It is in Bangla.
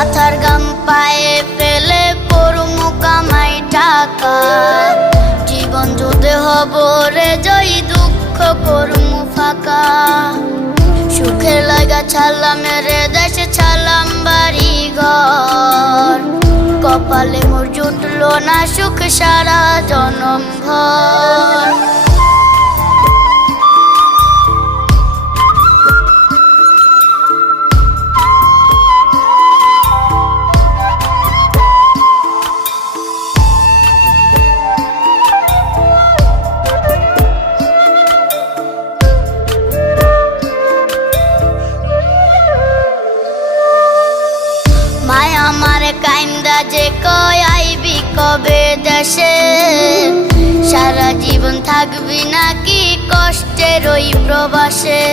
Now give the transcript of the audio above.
মাথার গাম পায়ে ফেলে করমু কামাই টাকা, জীবন যুদ্ধে হব রে জয়, দুঃখ করমু ফাঁকা। সুখের লাগা ছাড়লাম রে দেশে, ছাড়লাম বাড়ি ঘর, কপালে মোর জুটলো না সুখ সারা জনম ভর। মায়া মারে কাইন্দা যে কয় আইবি কবে দেশে, সারা জীবন থাকবি নাকি কষ্টের ওই প্রবাসে।